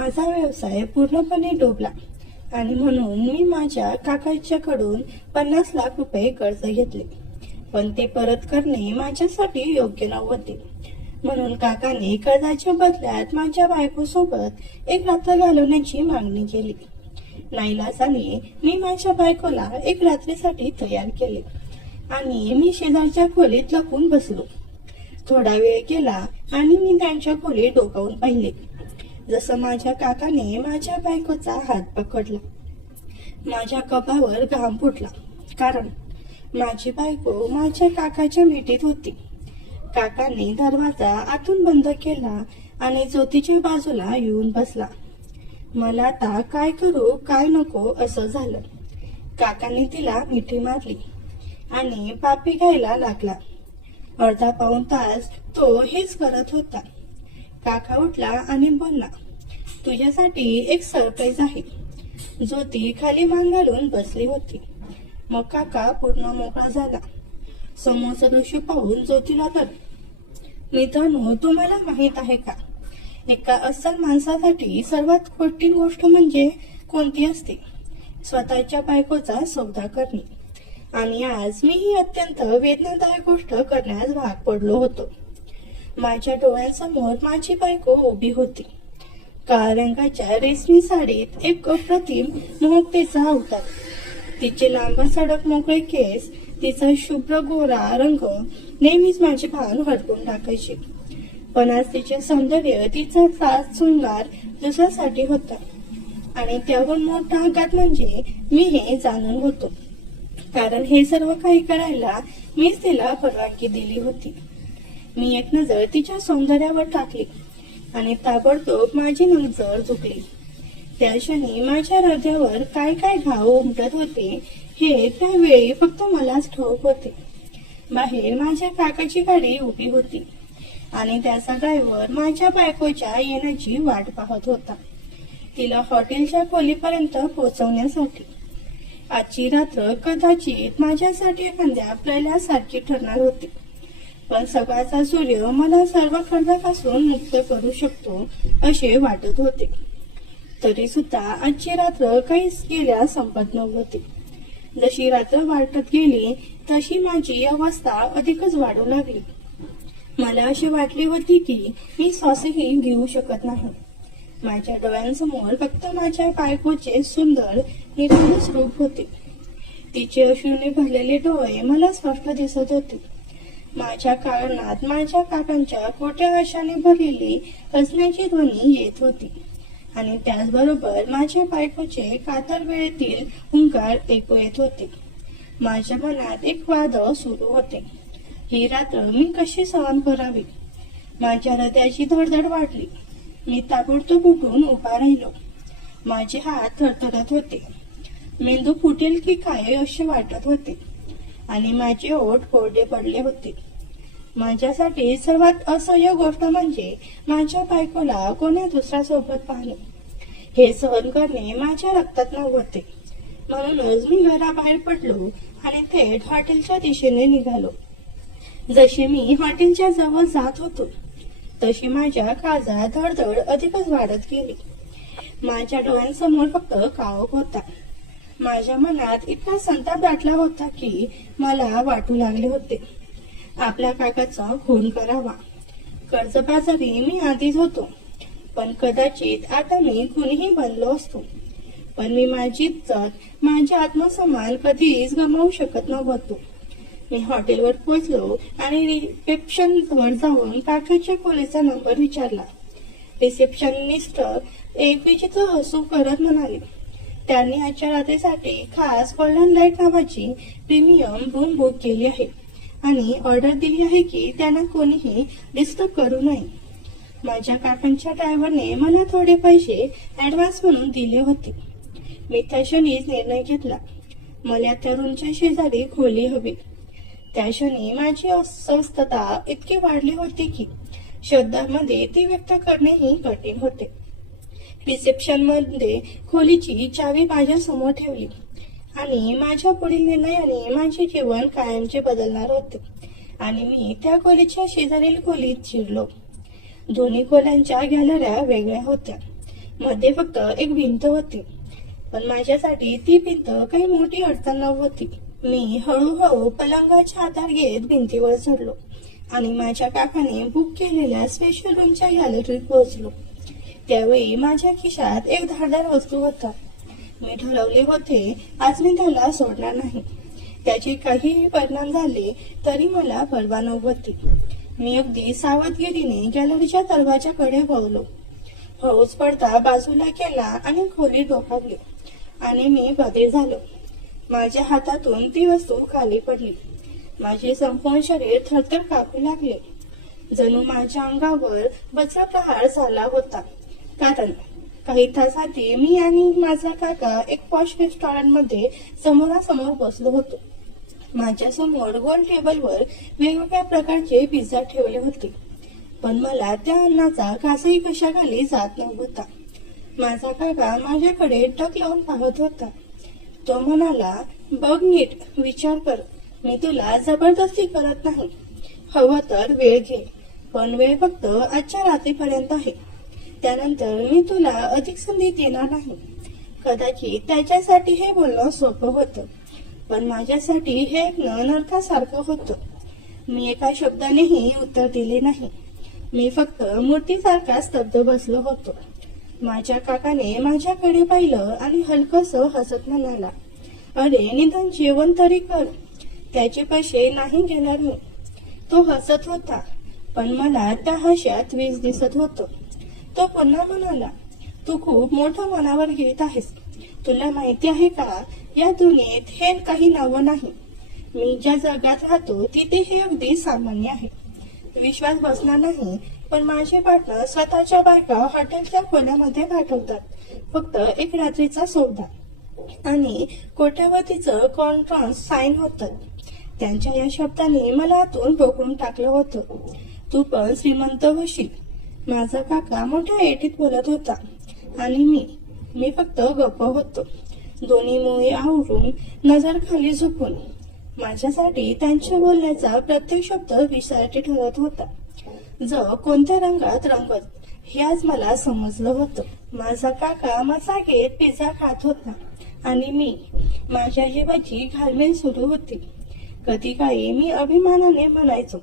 माझा व्यवसाय पूर्णपणे डुबला आणि म्हणून मी माझ्या काकांच्याकडून 50 लाख रुपये कर्ज घेतले, पण ते परत करणे माझ्यासाठी योग्य नव्हते. म्हणून काकाने कर्जाच्या बदल्यात माझ्या बायकोसोबत एक रात्र घालवण्याची मागणी केली. नाईलाजाने मी माझ्या बायकोला एक रात्रीसाठी तयार केले आणि मी शेजारच्या खोलीत लपून बसलो. थोडा वेळ गेला आणि मी त्यांच्या खोलीत डोकावून पाहिले. जसं माझ्या काकाने माझ्या बायकोचा हात पकडला, माझ्या कपाळावर घाम फुटला, कारण माझी बायको माझ्या काकाच्या मिठीत होती. काकाने दरवाजा आतून बंद केला आणि ज्योतीच्या बाजूला येऊन बसला. मला आता काय करू काय नको असं झालं. काकाने तिला मिठी मारली आणि पापी घ्यायला लागला. अर्धा पाऊण तास तो हेच करत होता. काका उठला आणि बोलला, तुझ्यासाठी एक सरप्राईज आहे. ज्योती खाली मान घालून बसली होती. मग काका पूर्ण मोकळा झाला. समोरचं दृश्य पाहून ज्योतीला तर, मित्रांनो, तुम्हाला माहित आहे का, एका अस्सल माणसासाठी सर्वात कठीण गोष्ट म्हणजे कोणती असते? स्वतःच्या बायकोचा सौदा करणे. आणि आज मी ही अत्यंत वेदनादायक गोष्ट करण्यास भाग पडलो होतो. माझ्या डोळ्यांसमोर माझी बायको उभी होती. काळ्या रंगाच्या रेशमी साडीत एक अप्रतिम मोहकतेचा अवतार. तिचे लांब सडक मोकळे केस, तिचा शुभ्र गोरा रंग नेहमीच माझे भान हरपून टाकायचे. पण आज तिचे सौंदर्य, तिचा खास शृंगार दुसऱ्यासाठी होता. आणि त्याहून मोठा आघात म्हणजे मी हे जाणून होतो, कारण हे सर्व काही करायला मीच तिला परवानगी दिली होती. मी एक नजर तिच्या सौंदर्यावर टाकली आणि ताबडतोब माझी नजर झुकली. त्या क्षणी माझ्या हृदयावर काय काय घाव उमटत होते हे त्यावेळी फक्त मलाच ठाऊक होते. बाहेर माझ्या काकाची गाडी उभी होती आणि त्याचा ड्रायव्हर माझ्या बायकोच्या येण्याची वाट पाहत होता, तिला हॉटेलच्या खोलीपर्यंत पोहोचवण्यासाठी. आजची रात्र कदाचित माझ्यासाठी एखाद्या प्रलयासारखी ठरणार होती. पण सकाळचा सूर्य मला सर्व खंडापासून मुक्त करू शकतो असे वाटत होते. तरी सुद्धा आजची रात्र काहीच गेल्या संपत नव्हती. जशी रात्र वाटत गेली तशी माझी अवस्था अधिकच वाढू लागली. मला अशी वाटली होती की मी श्वासही घेऊ शकत नाही. माझ्या डोळ्यांसमोर फक्त माझ्या बायकोचे सुंदर निरागस रूप होते. तिचे अश्रूने भरलेले डोळे मला स्पष्ट दिसत होते. माझ्या कानात माझ्या काकांच्या खोट्या आशाने भरलेली हसण्याची ध्वनी येत होती आणि त्याचबरोबर माझ्या बायकोचे कातर वेळेतील हुंकार ऐकू येत होते. माझ्या मनात एक वाद सुरू होते. ही रात्र मी कशी सहन करावी? माझ्या हृदयाची धडधड वाढली. मी ताबडतोब उठून उभा राहिलो. माझे हात थरथरत होते. मेंदू फुटेल की काय असे वाटत होते आणि माझे ओठ कोरडे पडले होते. माझ्यासाठी सर्वात असह्य गोष्ट म्हणजे माझ्या बायकोला कोण्या दुसऱ्या सोबत पाहणे. हे सहन करणे माझ्या रक्तात नव्हते. म्हणूनच मी घराबाहेर पडलो आणि थेट हॉटेलच्या दिशेने निघालो. जशी मी हॉटेलच्या जवळ जात होतो तशी माझ्या काळजात धडधड अधिकच वाढत गेली. माझ्या डोळ्यांसमोर फक्त काळोख होता. माझ्या मनात इतका संताप दाटला होता की मला वाटू लागले होते आपल्या काकाचा खून करावा. कर्जबाजारी मी आधीच होतो, पण कदाचित आता मी कुणीही बनलो असतो. पण मी माझी इज्जत, माझे आत्मसन्मान कधीच गमावू शकत नव्हतो. मी हॉटेलवर पोहोचलो आणि रिसेप्शनवर जाऊन काकाच्या खोलीचा नंबर विचारला. रिसेप्शनिस्ट एक विचित्र हसू करत म्हणाले, त्यांनी आजच्या रात्रीसाठी खास गोल्डन लाईट नावाची प्रीमियम रूम बुक केली आहे आणि ऑर्डर दिली आहे की त्यांना कोणीही डिस्टर्ब करू नये. माझ्या काकांच्या ड्रायव्हरने मला थोडे पैसे ऍडव्हान्स म्हणून दिले होते. मी त्या क्षणीच निर्णय घेतला, मला त्या रूमच्या शेजारी खोली हवी. त्या क्षणी माझी अस्वस्थता इतकी वाढली होती की शब्दांमध्ये ती व्यक्त करणेही कठीण होते. रिसेप्शन मध्ये खोलीची चावी माझ्या समोर ठेवली आणि माझ्या पुढील निर्णयाने माझे जीवन कायमचे बदलणार होते. आणि मी त्या खोलीच्या शेजारील खोलीत शिरलो. दोन्ही खोल्यांच्या गॅलऱ्या वेगळ्या होत्या. मध्ये फक्त एक भिंत होती, पण माझ्यासाठी ती भिंत काही मोठी अडचण नव्हती. मी हळूहळू पलंगाच्या हातात घेत भिंतीवर चढलो आणि माझ्या काकाने बुक केलेल्या स्पेशल रूमच्या गॅलरीत पोहोचलो. त्यावेळी माझ्या खिशात एक धारदार वस्तू होता. मी ठरवले होते, आज मी त्याला सोडणार नाही. त्याचे काहीही परिणाम झाले तरी मला पर्वा नव्हती. मी अगदी सावधगिरीने गॅलरीच्या दरवाजाकडे वळलो. हळूच पडदा बाजूला केला आणि खोलीत डोकावले आणि मी बधीर झालो. माझ्या हातातून ती वस्तू खाली पडली. माझे संपूर्ण शरीर थरथर कापू लागले. जणू माझ्या अंगावर वज्रप्रहार झाला होता. कारण काही तास आधी मी आणि माझा काका एक पॉश रेस्टॉरंटमध्ये समोरासमोर बसलो होतो. माझ्या समोर गोल टेबलवर वेगवेगळ्या प्रकारचे पिझ्झा ठेवले होते, पण मला त्या अन्नाचा घासही कशाखाली जात नव्हता. माझा काका माझ्याकडे टक लावून पाहत होता. तो म्हणाला, बघ नीट, विचार कर. मी तुला जबरदस्ती करत नाही. हवं तर वेळ घे, पण वेळ फक्त आजच्या रात्रीपर्यंत आहे. त्यानंतर मी तुला अधिक संधी देणार नाही. कदाचित त्याच्यासाठी हे बोलणं सोपं होतं, पण माझ्यासाठी हे ऐकणं नरकासारखं होतं. मी एका शब्दानेही उत्तर दिले नाही. मी फक्त मूर्तीसारखा स्तब्ध बसलो होतो. माझ्या काकाने माझ्याकडे पाहिलं आणि हलकसं हसत म्हणाला, अरे निदान जेवण तरी कर, त्याचे पैसे नाही घेणार मी. तो हसत होता, पण मला त्या हास्यात विष दिसत होतं. तो पुन्हा म्हणाला, तू खूप मोठं मनावर घेत आहेस. तुला माहिती आहे का, या दुनियेत हे काही नवं नाही. मी ज्या जगात राहतो तिथे हे अगदी सामान्य आहे. विश्वास बसणार नाही, पण माझे पार्टनर स्वतःच्या बायका हॉटेलच्या खोल्यामध्ये पाठवतात, फक्त एक रात्रीचा सौदा, आणि कोट्यावधीचं कॉन्ट्रॅक्ट साईन होतं. त्यांच्या या शब्दाने मला आतून पोकळून टाकलं होतं. तू पण श्रीमंत होशील. माझा काका मोठ्या एटीत बोलत होता आणि मी फक्त गप्प होतो, दोन्ही मुळे आवरून, नजर खाली झुकून. माझ्यासाठी त्यांच्या बोलण्याचा प्रत्येक शब्द विसराटी ठरत होता. जग कोणत्या रंगात रंगत हे आज मला समजलं होतं. माझा काका मजा घेत पिझ्झा खात होता आणि माझ्या जीवाची घालमेल सुरू होती. कधी काळी मी अभिमानाने म्हणायचो,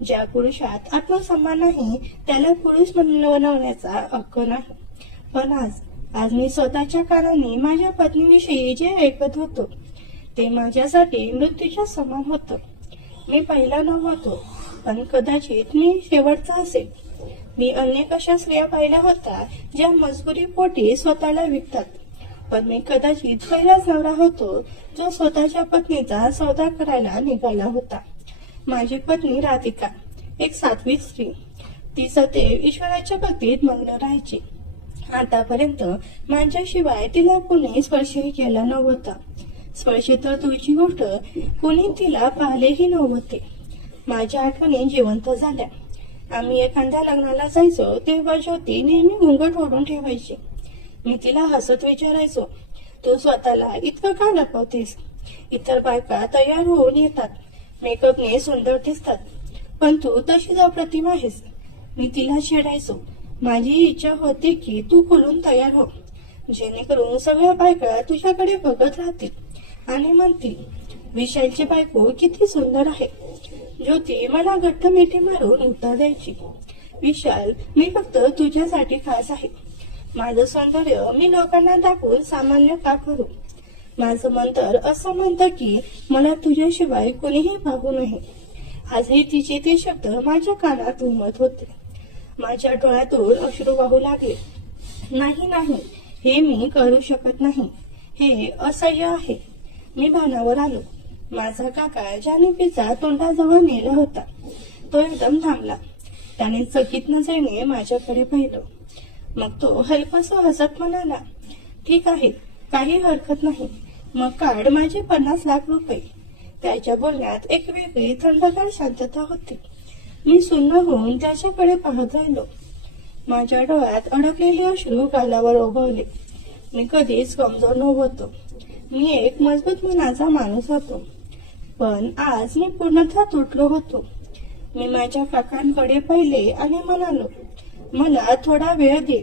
ज्या पुरुषात आत्मसन्मान नाही त्याला पुरुष बनवण्याचा हक्क नाही. पण आज मी स्वतःच्या कानाने माझ्या पत्नीविषयी जे ऐकत होतो ते माझ्यासाठी मृत्यूच्या समान होतं. मी पहिला नव्हतो, पण कदाचित मी शेवटचा असेल. मी अनेक अशा स्त्रिया पाहिल्या होत्या ज्या मजबुरी पोटी स्वतःला विकतात, पण मी कदाचित पहिलाच नवरा होतो जो स्वतःच्या पत्नीचा सौदा करायला निघाला होता. माझी पत्नी राधिका एक सात्विक स्त्री. ती सदैव ईश्वराच्या भक्तीत मग्न राहायची. आतापर्यंत माझ्याशिवाय तिला कुणी स्पर्शही केला नव्हता. स्पर्श तर दूरची गोष्ट, कुणी तिला पाहिलेही नव्हते. माझ्या आठवणी जिवंत झाल्या. आम्ही एखाद्या लग्नाला जायचो तेव्हा ज्योती नेहमी घुंगट ओढून ठेवायची. मी तिला हसत विचारायचो, तू स्वतःला इतकं का लपवतेस? इतर बायका तयार होऊन येतात, मेकअपने सुंदर दिसतात, पण तू तशीच अप्रतिम आहेस. मी तिला छेडायचो. माझी इच्छा होती की तू खुलून तयार हो, जेणेकरून सगळ्या बायका तुझ्याकडे बघत राहतील आणि म्हणतील, विशालची बायको किती सुंदर आहे. ज्योती मला घट्ट मिठी मारून उत्तर द्यायची, विशाल, मी फक्त तुझ्यासाठी खास आहे. माझं सौंदर्य मी लोकांना दाखवून सामान्य का करू? माझं मन तर असं म्हणतं की मला तुझ्याशिवाय कुणीही पाहू नये. आजही तिचे ते शब्द माझ्या कानात उमटत होते. माझ्या डोळ्यातून अश्रू वाहू लागले. नाही, हे मी करू शकत नाही. हे असह्य आहे. मी भानावर आलो. माझा काका ज्याने पिझ्झा तोंडाजवळ नेला होता तो एकदम थांबला. त्याने चकित नजरेने माझ्याकडे पाहिलं. मग तो हलकसा हसत म्हणाला, ठीक आहे, काही हरकत नाही. मग काढ माझे 50 लाख रुपये. त्याच्या बोलण्यात एक वेगळी थंडगार शांतता होती. मी सुन्न होऊन त्याच्याकडे पाहत राहिलो. माझ्या डोळ्यात अडकलेले अश्रू गालावर ओघवले. मी कधीच कमजोर नव्हतो. मी एक मजबूत मनाचा माणूस होतो, पण आज मी पूर्णतः तुटलो होतो. मी माझ्या काकांकडे पाहिले आणि म्हणालो, मला थोडा वेळ दे.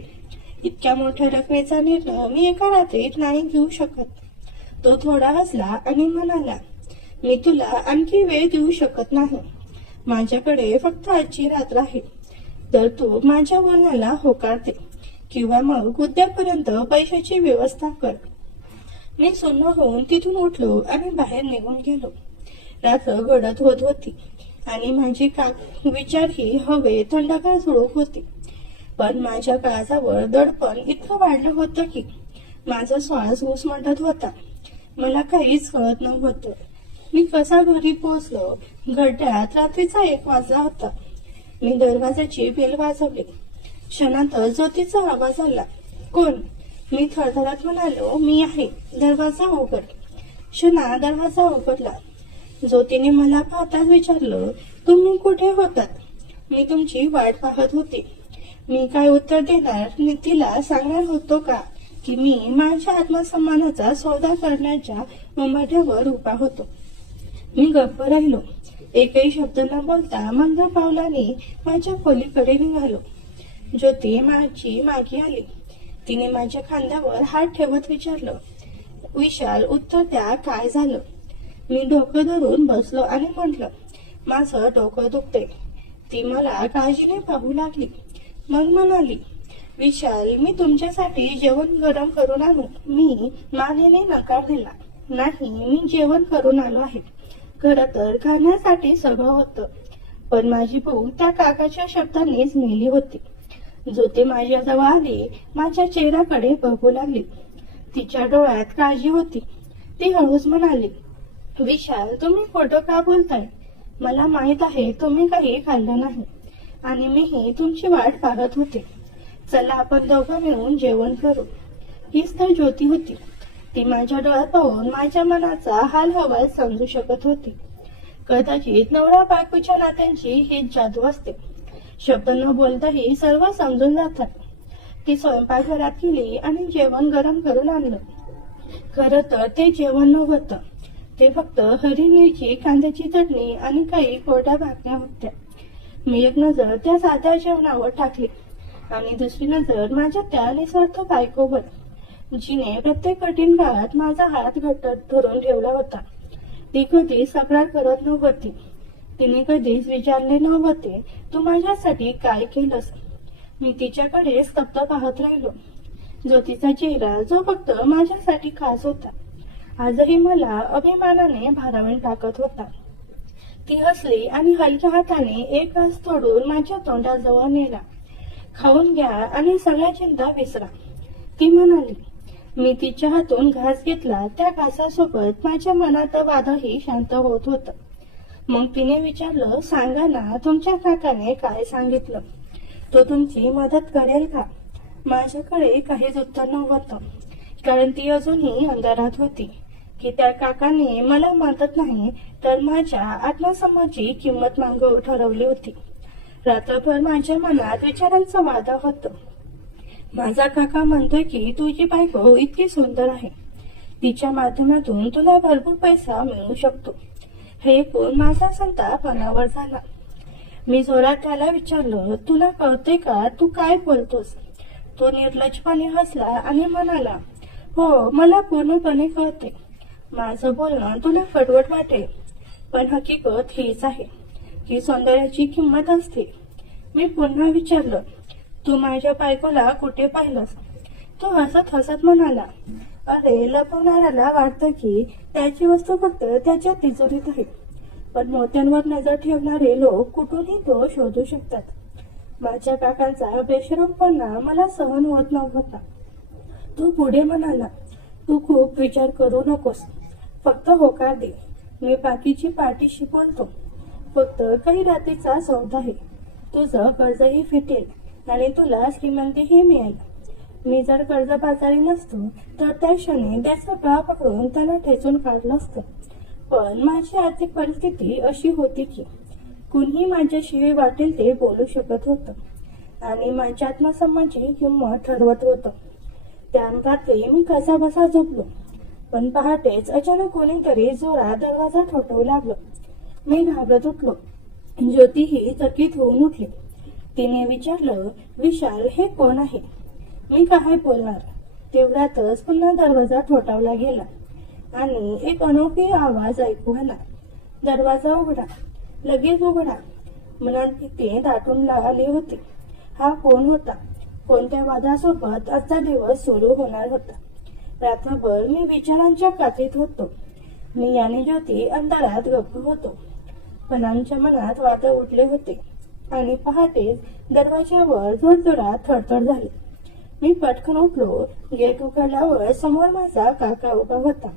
इतक्या मोठ्या रकमेचा निर्णय मी एका रात्रीत नाही घेऊ शकत. तो थोडा हसला आणि म्हणाला, मी तुला आणखी वेळ देऊ शकत नाही. माझ्याकडे फक्त आजची रात्र आहे. तर तू माझ्या बोलण्याला होकार दे किंवा मग उद्यापर्यंत पैशाची व्यवस्था कर. मी सुन्न होऊन तिथून उठलो आणि बाहेर निघून गेलो. रात्र गडद होत होती आणि माझे विचारही हवे थंडगार झुळूक होती. पण माझ्या काळजावर दडपण इतकं वाढलं होतं की माझा श्वास घुसमटत होता. मला काहीच कळत नव्हतं. मी कसा घरी पोहोचलो? घड्याळात रात्रीचा 1 वाजला होता. मी दरवाजाची बेल वाजवली. क्षणातच ज्योतीचा आवाज आला. कोण? मी थरथरत म्हणालो, मी आहे, दरवाजा उघड. क्षणा दरवाजा उघडला. ज्योतीने मला पाहताच विचारलं, तुम्ही कुठे होतात? मी तुमची वाट पाहत होते. मी काय उत्तर देणार? तिला सांगणार होतो का की मी माझ्या आत्मसन्मानाचा सौदा करण्याच्या उंबरठ्यावर उभा होतो. मी गप्प राहिलो. एकही शब्द न बोलता मंद पावलाने माझ्या खोलीकडे निघालो. ज्योती माझी मागे आली. तिने माझ्या खांद्यावर हात ठेवत विचारलं, विशाल, उत्तर द्या, काय झालं? मी डोकं धरून बसलो आणि म्हटलं, माझं डोकं दुखते. ती मला काळजीने पाहू लागली. मग म्हणाली, विशाल, मी तुमच्यासाठी जेवण गरम करून आणू? मी मानेने नकार दिला. नाही, मी जेवण करून आलो आहे. खरं तर खाण्यासाठी सगळं होतं, पण माझी भूक त्या काकाच्या शब्दांनीच मेली होती. ज्योती माझ्याजवळ आली. माझ्या चेहऱ्याकडे बघू लागली. तिच्या डोळ्यात काळजी होती. ती हळूच म्हणाली, विशाल, तुम्ही खोटं का बोलताय? मला माहित आहे तुम्ही काही खाल्लं नाही आणि मीही तुमची वाट पाहत होते. चला, आपण दोघं मिळून जेवण करू. हीच तर ज्योती होती. ती माझ्या डोळ्यात पाहून माझ्या मनाचा हाल हवाल समजू शकत होती. कदाचित नवरा बायकोच्या नात्यांची हीच जादू असते. शब्द न बोलताही सर्व समजून जातात. ती स्वयंपाकघरात गेली आणि जेवण गरम करून आणलं. खरं तर ते जेवण नव्हतं. ते फक्त हरी मिरची, कांद्याची चटणी आणि काही कोरड्या भाकऱ्या होत्या. मी एक नजर त्या साध्या जेवणावर टाकली आणि दुसरी नजर माझ्या त्या निस्वार्थ बायकोवर, जिने प्रत्येक कठीण काळात माझा हात घट्ट धरून ठेवला होता. ती कधीच तक्रार करत नव्हती. तिने कधीच विचारले नव्हते, तू माझ्यासाठी काय केलंस? मी तिच्याकडे स्तब्ध पाहत राहिलो. ज्योतीचा चेहरा, जो फक्त माझ्यासाठी खास होता, आजही मला अभिमानाने भारावून टाकत होता. ती हसली आणि हलक्या हाताने एक घास तोडून माझ्या तोंडाजवळ नेला. खाऊन घ्या आणि सगळ्या चिंता विसरा, ती म्हणाली. मी तिच्या हातून घास घेतला. त्या घासासोबत माझ्या मनात वादळही शांत होत होतं. मग तिने विचारलं, सांगा ना, तुमच्या काकाने काय सांगितलं? तो तुमची मदत करेल का? माझ्याकडे काहीच उत्तर नव्हतं, कारण ती अजूनही अंधारात होती की त्या काकाने मला मदत नाही तर माझ्या आत्मसन्मानाची किंमत मागू ठरवली होती. रात्रभर माझ्या मनात विचारांचा वादा होता. माझा काका म्हणतोय की तुझी बायको इतकी सुंदर आहे, तिच्या माध्यमातून तुला भरपूर पैसा मिळू शकतो. हे ऐकून माझा संताप अनावर झाला. मी जोरात त्याला विचारलं, तुला कळते का तू काय बोलतोस? तो निर्लज्जपणे हसला आणि म्हणाला, हो, मला पूर्णपणे कळते. माझं बोलणं तुला कडवट वाटेल, पण हकीकत हीच आहे की सौंदर्याची किंमत असते. मी पुन्हा विचारलं, तू माझ्या बायकोला कुठे पाहिलंस? तो हसत हसत म्हणाला, अरे, लपवणाऱ्याला वाटतं की त्याची वस्तू फक्त त्याच्या तिजोरीत आहे, पण मोत्यांवर नजर ठेवणारे लोक कुठूनही तो शोधू शकतात. माझ्या काकांचा बेशरमपणा मला सहन होत नव्हता. तो पुढे म्हणाला, तू खूप विचार करू नकोस, फक्त होकार दे. मी बाकीची पाठीशी बोलतो. फक्त काही रात्रीचा सौदा आहे. तुझं कर्जही फिटेल आणि तुला श्रीमंतीही मिळेल. मी जर कर्जबाजारी नसतो तर त्या क्षणी त्याचा गळा पकडून त्याला ठेचून काढलं असतं. पण माझी आर्थिक परिस्थिती अशी होती की कुणीही माझ्याशिवाय वाटेल ते बोलू शकत होतं आणि माझ्या आत्मसन्मानाची किंमत ठरवत होतं. त्या रात्री मी कसाबसा झोपलो, पण पहाटेच अचानक कोणीतरी जोरात दरवाजा ठोठावू लागलं. मी घाबरत उठलो. ज्योतीही चकित होऊन उठली. तिने विचारलं, विशाल, हे कोण आहे? मी काय बोलणार. तेवढ्यातच पुन्हा दरवाजा ठोठावला गेला आणि एक अनोखी आवाज ऐकू आला. दरवाजा उघडा, लगेच उघडा. मनात भीती दाटून आली होती. हा कोण होता? कोणत्या वादासोबत आजचा दिवस सुरू होणार होता? रात्रभर मी विचारांच्या काठीत होतो. मी आणि ज्योती अंधारात गप्प होतो, पण आमच्या मनात वादळ उठले होते आणि पहाटेच दरवाज्यावर जोरजोरात थरथर झाली. मी पटकन उठलो. गेट उघडल्यावर समोर माझा काका उभा होता.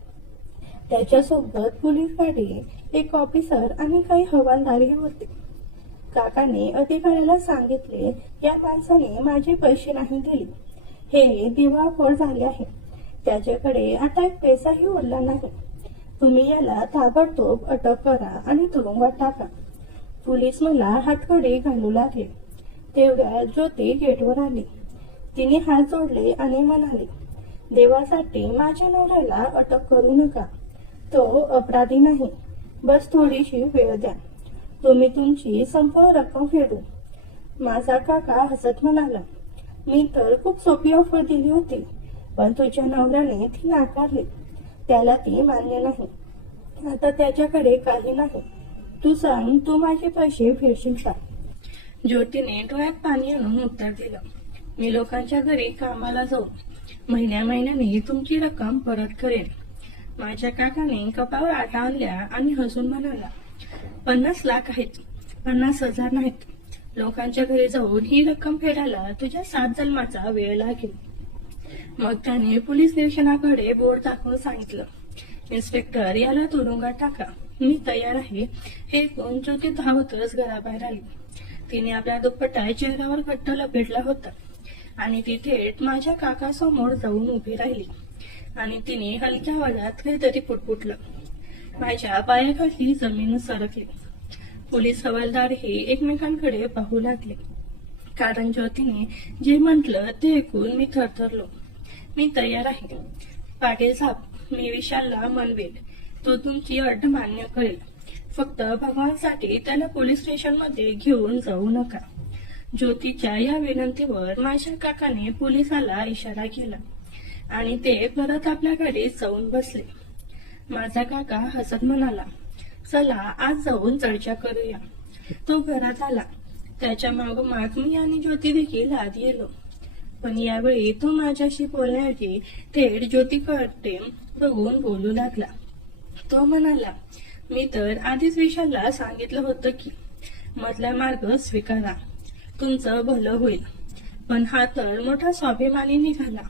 त्याच्यासोबत पोलीस गाडी, एक ऑफिसर आणि काही हवालदारही होते. काकाने अधिकाऱ्याला सांगितले, या माणसाने माझे पैसे नाही दिले. हे दिवाळखोर झाले आहे. त्याच्याकडे आता एक पैसाही उरला नाही. तुम्ही याला ताबडतोब अटक करा आणि तुरुंगात टाका. पोलीस मला हातकडी घालू लागले. तेवढ्यात ज्योती गेटवर आली. तिने हात जोडले आणि म्हणाली, देवासाठी माझ्या नवऱ्याला अटक करू नका. तो अपराधी नाही. बस थोडीशी वेळ द्या. तुम्ही तुमची संपूर्ण रक्कम फेडू. माझा काका हसत म्हणाला, मी तर खूप सोपी ऑफर दिली होती, पण तुझ्या नवऱ्याने ती नाकारली. त्याला ती मान्य नाही. आता त्याच्याकडे काही नाही. तू सांग, तू माझे पैसे फेडशील का? ज्योतीने डोळ्यात पाणी आणून उत्तर दिलं, मी लोकांच्या घरी कामाला जाऊन महिन्याने तुमची रक्कम परत करेन. माझ्या काकाने कपावर आटा आणल्या आणि हसून म्हणाला, 50 लाख आहेत, 50,000 नाहीत. लोकांच्या घरी जाऊन ही रक्कम फेडायला तुझ्या 7 जन्माचा वेळ लागेल. मग त्याने पोलीस निरीक्षणाकडे बोट दाखवून सांगितलं, इन्स्पेक्टर, याला तुरुंगात टाका. मी तयार आहे. हे ऐकून ज्योती धावतच घराबाहेर आली. तिने आपल्या दुपट्टा चेहऱ्यावर घट्ट लपेटला होता आणि ती थेट माझ्या काकासमोर जाऊन उभी राहिली आणि तिने हलक्या आवाजात काहीतरी पुटपुटलं. माझ्या पायाखाली जमीन सरकली. पोलीस हवालदारही एकमेकांकडे पाहू लागले, कारण ज्योतीने जे म्हटलं ते ऐकून मी थरथरलो. मी तयार आहे. पाटील साहेब, मी विशालला मनवेल. तो तुमची अट मान्य करेल. फक्त भगवानसाठी त्याला पोलीस स्टेशनमध्ये घेऊन जाऊ नका. ज्योतीच्या या विनंतीवर माझ्या काकाने पोलिसाला इशारा केला आणि ते परत आपल्या गाडीत जाऊन बसले. माझा काका हसत म्हणाला, चला आज जाऊन चर्चा करूया. तो घरात आला. त्याच्या मागोमाग मी आणि ज्योती देखील आत गेलो. पण यावेळी तो माझ्याशी बोलण्याऐवजी थेट ज्योतीकडे बघून बोलू लागला. तो म्हणाला, मी तर आधीच विशालला सांगितलं होतं की मधला मार्ग स्वीकारा, तुमचं भलं होईल. पण हा तर मोठा स्वाभिमानी निघाला.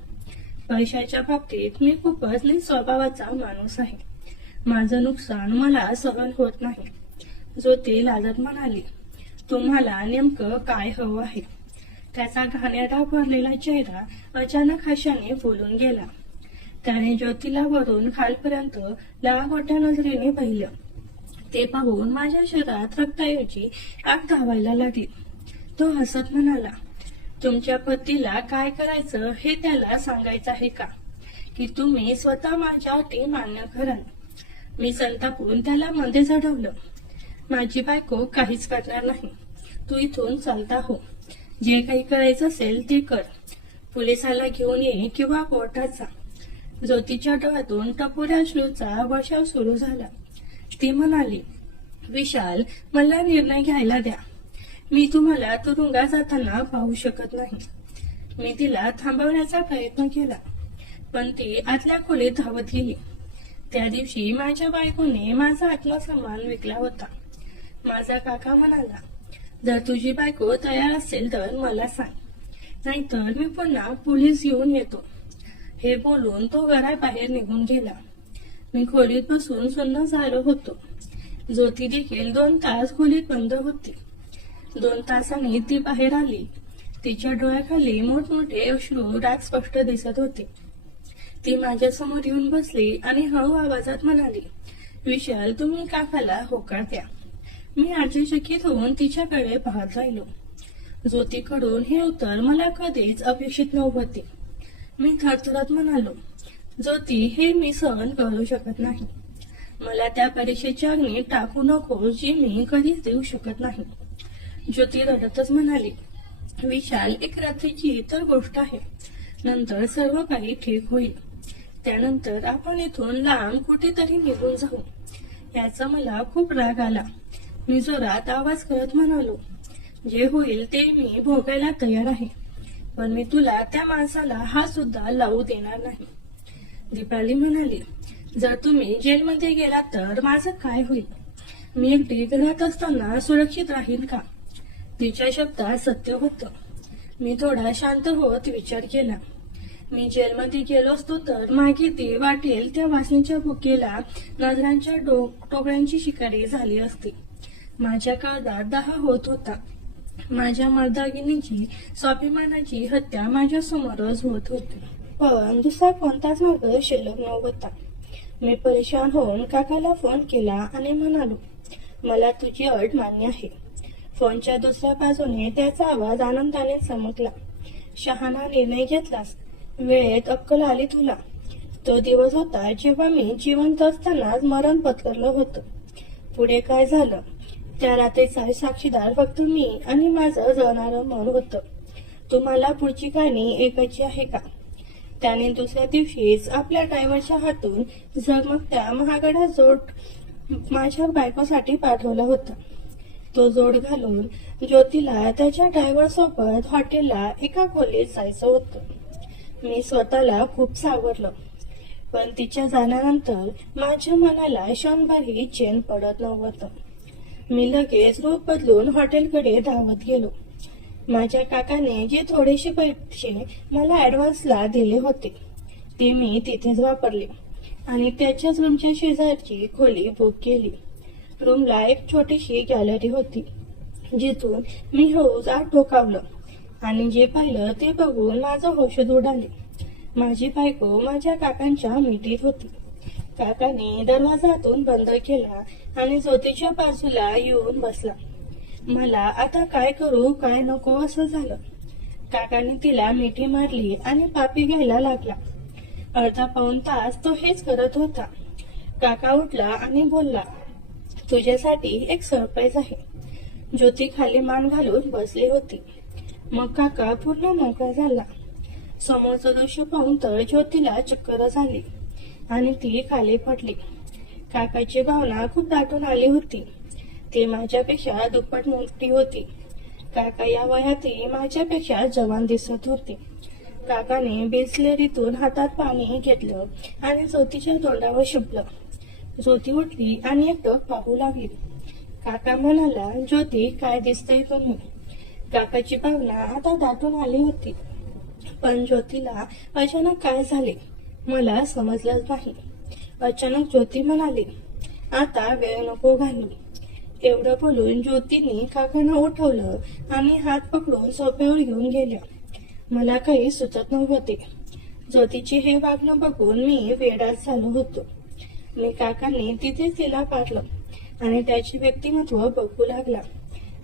पैशाच्या बाबतीत मी खूपच स्वभावाचा माणूस आहे. माझं नुकसान मला सहन होत नाही. ज्योती लाजत म्हणाली, तुम्हाला नेमकं काय हवं आहे? त्याचा घाणेरडा भरलेला चेहरा अचानक हास्याने फुलून गेला. त्याने ज्योतीला वरून खालपर्यंत लावागोट्या नजरेने पाहिलं. ते पाहून माझ्या शरीरात रक्ताऐवजी आग धावायला लागली. तो हसत म्हणाला, तुमच्या पतीला काय करायचं हे त्याला सांगायचं आहे का? की तुम्ही स्वतः माझ्या अटी मान्य कराल? मी संतापून त्याला मध्ये चढवलं. माझी बायको काहीच करणार नाही. तू इथून चालता हो. जे काही करायचं असेल ते कर. पोलिसाला घेऊन ये किंवा कोर्टात जा. ज्योतीच्या डोळ्यातून टपोऱ्या अश्रूचा वर्षाव सुरू झाला. ती म्हणाली, विशाल, मला निर्णय घ्यायला द्या. मी तुम्हाला तुरुंगात जाताना पाहू शकत नाही. मी तिला थांबवण्याचा प्रयत्न केला, पण ती आतल्या खोलीत धावत गेली. त्या दिवशी माझ्या बायकोने माझा आत्मसन्मान विकला होता. माझा काका म्हणाला, जर तुझी बायको तयार असेल तर मला सांग, नाहीतर मी पुन्हा पोलीस येऊन येतो. हे बोलून तो घराबाहेर निघून गेला. मी खोलीत बसून सुन्न झालो होतो. ज्योती देखील 2 तास खोलीत बंद होती. 2 तासांनी ती बाहेर आली. तिच्या डोळ्याखाली मोठमोठे अश्रू डाग स्पष्ट दिसत होते. ती माझ्या समोर येऊन बसली आणि हळू आवाजात म्हणाली, विशाल, तुम्ही काकाला होकार द्या. मी आश्चर्यचकित होऊन तिच्याकडे पाहत राहिलो. ज्योतीकडून हे उत्तर मला कधीच अपेक्षित नव्हते. मी थरथरत म्हणालो, ज्योती, हे मी सहन करू शकत नाही. मला त्या परीक्षेची अग्नी टाकू नको जी मी कधीच देऊ शकत नाही. ज्योती रडतच म्हणाली, विशाल, एक रात्रीची तर गोष्ट आहे. नंतर सर्व काही ठीक होईल. त्यानंतर आपण इथून लांब कुठेतरी निघून जाऊ. याचा मला खूप राग आला. मी जोरात आवाज करत म्हणालो, जे होईल ते मी भोगायला तयार आहे, पण मी तुला त्या माणसाला हात सुद्धा लावू देणार नाही. दीपाली म्हणाली, जर तुम्ही जेलमध्ये गेलात तर माझं काय होईल? मी एकटी घरात असताना सुरक्षित राहील का? तिच्या शब्दात सत्य होतं. मी थोडा शांत होत विचार केला. मी जेलमध्ये गेलो असतो तर मागे ती वाटेल त्या वासनेच्या भुकेला नजरांच्या टोकड्यांची शिकारी झाली असती. माझ्या काळजात दाह होत होता. माझ्या मर्दागिनीची स्वाभिमानाची हत्या माझ्या समोरच होत होती. पण दुसरा कोणताच मार्ग शिल्लक नव्हता. मी परेशान होऊन काकाला फोन केला आणि म्हणालो, मला तुझी अट मान्य आहे. फोनच्या दुसऱ्या बाजूने त्याचा आवाज आनंदाने चमकला. शहाणा निर्णय घेतलास. वेळेत अक्कल आली तुला. तो दिवस होता जेव्हा मी जिवंत असतानाच मरण पत्करलं होतं. पुढे काय झालं त्या रात्रीचा साक्षीदार फक्त मी आणि माझं जळणारं मन होतं. तुम्हाला पुढची कहाणी ऐकायची आहे का? त्याने दुसऱ्या दिवशीच आपल्या ड्रायव्हरच्या हातून झगमगत्या महागडा जोड माझ्या बायकोसाठी पाठवला होता. तो जोड घालून ज्योतीला त्याच्या ड्रायव्हर सोबत हॉटेलला एका खोलीत जायचं होतं. मी स्वतःला खूप सावरलं, पण तिच्या जाण्यानंतर माझ्या मनाला क्षणभरही चैन पडत नव्हतं. मी लगेच रूप बदलून हॉटेलकडे धावत गेलो. माझ्या काकाने जे थोडेसे पैसे मला ऍडव्हान्सला दिले होते ते मी तिथेच वापरले आणि त्याच्याच रूमच्या शेजारची खोली बुक केली. रूमला एक छोटीशी गॅलरी होती, जिथून मी हळूच आत डोकावलं आणि जे पाहिलं ते बघून माझं होशच उडाले. माझी बायको माझ्या काकांच्या मिठीत होती. काकाने दरवाजातून बंद केला आणि ज्योतीच्या बाजूला येऊन बसला. मला आता काय करू काय नको असं झालं. काकाने तिला मिठी मारली आणि पापी घ्यायला लागला. अर्धा पाऊण तास तो हेच करत होता. काका उठला आणि बोलला, तुझ्यासाठी एक सरप्राईज आहे. ज्योती खाली मान घालून बसली होती. मग काका पूर्ण मोकळा झाला. समोरचं दृश्य पाहून तर ज्योतीला चक्कर झाली आणि ती खाली पडली. काकाची भावना खूप दाटून आली होती. ती माझ्यापेक्षा दुप्पट मोठी होती. काका या वयातही माझ्यापेक्षा जवान दिसत होते. काकाने बिस्लेरीतून हातात पाणी घेतलं आणि ज्योतीच्या तोंडावर शिंपलं. ज्योती उठली आणि एकटक पाहू लागली. काका म्हणाला, ज्योती काय दिसतंय तुम्ही? काकाची भावना आता दाटून आली होती. पण ज्योतीला अचानक काय झाले मला समजलंच नाही. अचानक ज्योती म्हणाली, आता वेळ नको घालू. एवढं बोलून ज्योतीने काकांना उठवलं आणि हात पकडून सोफ्यावर घेऊन गेल्या. मला काही सुचत नव्हते. ज्योतीचे हे वागणं बघून मी वेडाच झालो होतो. मी काकांनी तिथेच तिला पाडलं आणि त्याचे व्यक्तिमत्व बघू लागला.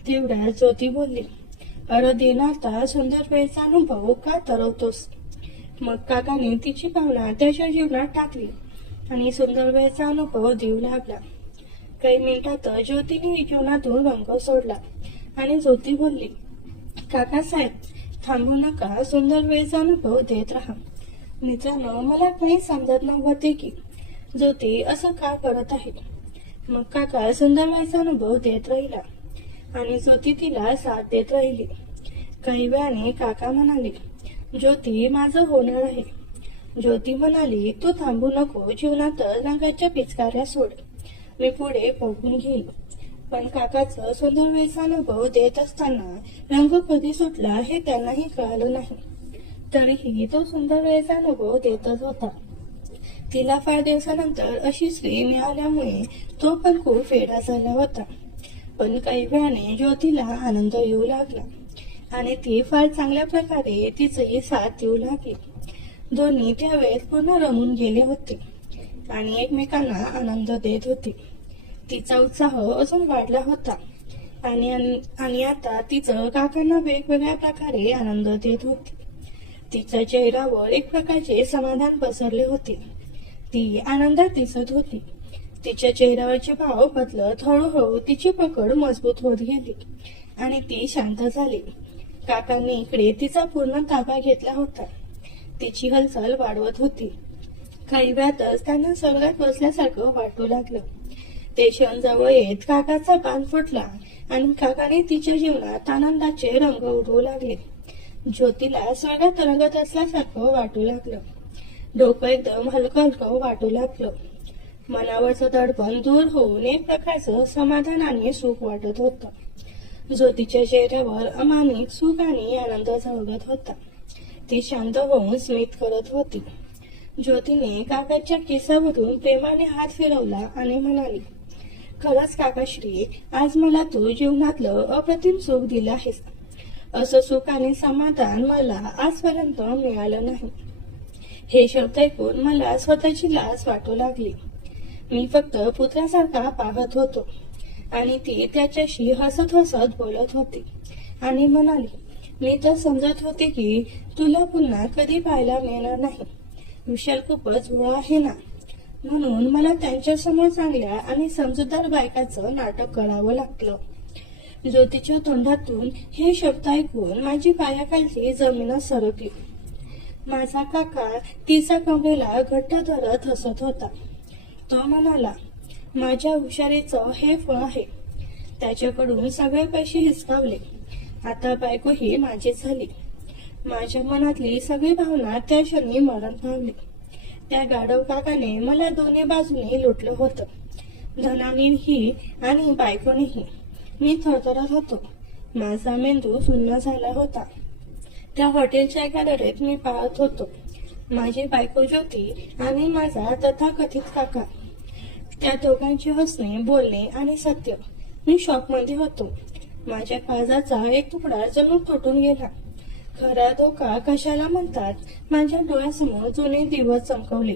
तेवढ्यात ज्योती बोलली, अरे देनाता सुंदर वेळचा अनुभव का तरवतोस? मग काकाने तिची भावना त्याच्या जीवनात टाकली आणि सुंदर वेळचा अनुभव देऊ लागला. काही मिनिटात ज्योतीने जीवनातून रंग सोडला आणि ज्योती बोलली, काकासाहेब थांबू नका, सुंदर वेळचा अनुभव देत राहा. मित्रांनो, मला काही समजत नव्हते की ज्योती असं का करत आहे. मग काका सुंदर वेळचा अनुभव देत राहिला आणि ज्योती तिला साथ देत राहिली. काही वेळाने काका म्हणाले, ज्योती माझं होणार आहे. ज्योती म्हणाली, तू थांबू नको, जीवनात रंगाच्या पिचकाऱ्या सोड, मी पुढे बघून घेईल. पण काकाचं सुंदर वेळचा अनुभव देत असताना रंग कधी सुटला हे त्यांनाही कळालं नाही. तरीही तो सुंदर वेळचा अनुभव देतच होता. तिला फार दिवसानंतर अशी स्त्री मिळाल्यामुळे तो पण खूप वेडा झाला होता. पण काही वेळाने ज्योतीला आनंद येऊ लागला आणि ती फार चांगल्या प्रकारे तिचंही साथ देऊ लागली. दोन्ही त्यावेळेस पूर्ण रमून गेले होते आणि एकमेकांना आनंद देत होते. तिचा उत्साह अजून वाढला होता आणि आता तिचं काकांना वेगवेगळ्या प्रकारे आनंद देत होती. तिच्या चेहऱ्यावर एक प्रकारचे समाधान पसरले होते. ती आनंदात दिसत होती. तिच्या चेहऱ्यावरचे भाव बदलत हळूहळू तिची पकड मजबूत होत गेली आणि ती शांत झाली. काकांनी इकडे तिचा पूर्ण ताबा घेतला होता. तिची हालचाल वाढवत होती. काही वेळातच त्यांना स्वर्गात बसल्यासारखं वाटू लागलं. ते क्षण जवळ येत काकाचा कान फुटला आणि काकाने तिच्या जीवनात आनंदाचे रंग उडवू लागले. ज्योतीला स्वर्गात तरंगत असल्यासारखं वाटू लागलं. डोकं एकदम हलकं हलकं वाटू लागलं. मनावरचं दडपण दूर होऊन एक प्रकारचं समाधान आणि सुख वाटत होतं. ज्योतीच्या चेहऱ्यावर अमानिक सुख आणि आनंद झळकत होता. ती शांत होऊन स्मित करत होती. ज्योतीने काकाच्या केसावरून प्रेमाने हात फिरवला आणि म्हणाली, खरंच काकाश्री, आज मला तू जीवनातलं अप्रतिम सुख दिलं आहेस. असं सुख आणि समाधान मला आजपर्यंत मिळालं नाही. हे शब्द ऐकून मला स्वतःची लाज वाटू लागली. मी फक्त पुत्रासारखा पाहत होतो आणि ती त्याच्याशी हसत हसत बोलत होती आणि म्हणाली, मी तर समजत होते की तुला पुन्हा कधी पाहायला मिळणार नाही. विशाल खूपच भोळा आहे ना, म्हणून मला त्यांच्यासमोर चांगल्या आणि समजूतदार बायकाचं नाटक करावं लागलं. ज्योतीच्या तोंडातून हे शब्द ऐकून माझी पायाखालची जमीनच सरकली. माझा काका तिचा कमरेला घट्ट धरत हसत होता. तो म्हणाला, माझ्या हुशारीचं हे फळ आहे. त्याच्याकडून सगळे पैसे हिसकावले. आता बायकोही माझीच झाली. माझ्या मनातली सगळी भावना त्या क्षणी मरण पावली. त्या गाढव काकाने मला दोन्ही बाजूने लुटलं होतं, धनानेही आणि बायकोनेही. मी थरथरत होतो. माझा मेंदू सुन्न झाला होता. त्या हॉटेलच्या गॅलरीत मी पाहत होतो. माझी बायको ज्योती आणि माझा तथाकथित काका. त्या दोघांचे हसणे, बोलणे आणि सत्य. मी शॉकमध्ये होतो. माझ्या काळजाचा एक तुकडा जणू तुटून गेला. खरा धोका कशाला म्हणतात, माझ्या डोळ्यासमोर जुने दिवस चमकवले.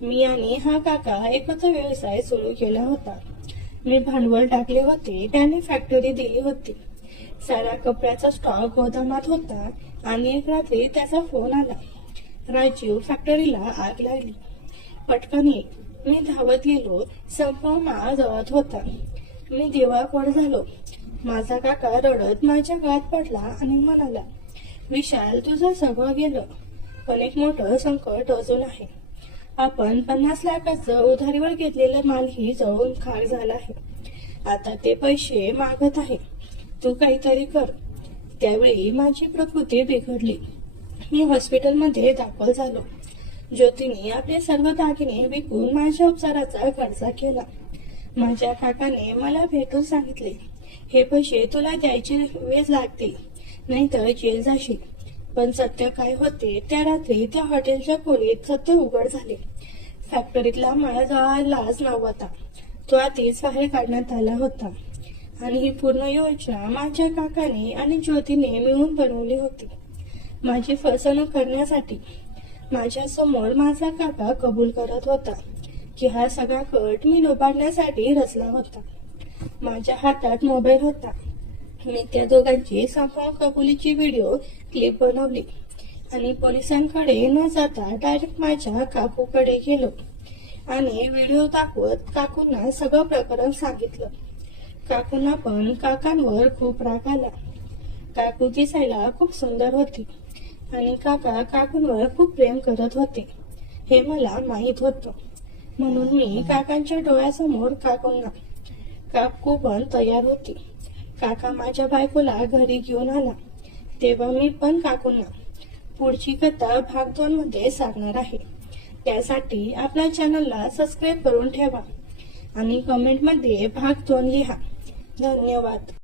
मी आणि हा काका एकत्र व्यवसाय सुरू केला होता. मी भांडवल टाकले होते. त्याने फॅक्टरी दिली होती. सारा कपड्याचा स्टॉक गोदामात होता आणि एक रात्री त्याचा फोन आला. राजीव, फॅक्टरीला आग लागली. पटकन ये. मी धावत गेलो. संपूर्ण माळ जळत होता. मी दिवाळखोर झालो. माझा काका रडत माझ्या गळ्यात पडला आणि म्हणाला, विशाल, तुझं सगळं गेलं, पण एक मोठं संकट अजून आहे. आपण 50 लाखाचं उधारीवर घेतलेलं मालही जळून खाक झाला आहे. आता ते पैसे मागत आहे. तू काहीतरी कर. त्यावेळी माझी प्रकृती बिघडली. मी हॉस्पिटलमध्ये दाखल झालो. ज्योतीने आपले सर्व दागिने विकून माझ्या उपचाराचा खर्च केला. माझ्या काकाने मला भेटून सांगितले, हे पैसे तुला द्यायचे वेळ लागतील, नाहीतर जेल जाशील. पण सत्य काय होते, त्या रात्री त्या हॉटेलच्या खोलीत सत्य उघड झाले. फॅक्टरीतला मला जळायलाच नव्हता. तो आधीच बाहेर काढण्यात आला होता आणि ही पूर्ण योजना माझ्या काकाने आणि ज्योतीने मिळून बनवली होती. माझी फसवणूक करण्यासाठी. माझ्या समोर माझा काका कबूल करत होता की हा सगळा कट मी लुबाडण्यासाठी रचला होता. माझ्या हातात मोबाईल होता. मी त्या दोघांची संपूर्ण कबुलीची व्हिडिओ क्लिप बनवली आणि पोलिसांकडे न जाता डायरेक्ट माझ्या काकूकडे गेलो आणि व्हिडिओ दाखवत काकूंना सगळं प्रकरण सांगितलं. काकूंना पण काकांवर खूप राग आला. काकू दिसायला खूप सुंदर होती आणि काका काकूंवर खूप प्रेम करत होते हे मला माहित होतं. म्हणून मी काकांच्या डोळ्यासमोर काकू पण तयार होती. काका माझ्या बायकोला घरी घेऊन आला तेव्हा मी पण काकूंना. पुढची कथा भाग 2 मध्ये सांगणार आहे. त्यासाठी आपल्या चॅनलला सबस्क्राईब करून ठेवा आणि कमेंट मध्ये भाग 2 लिहा. धन्यवाद.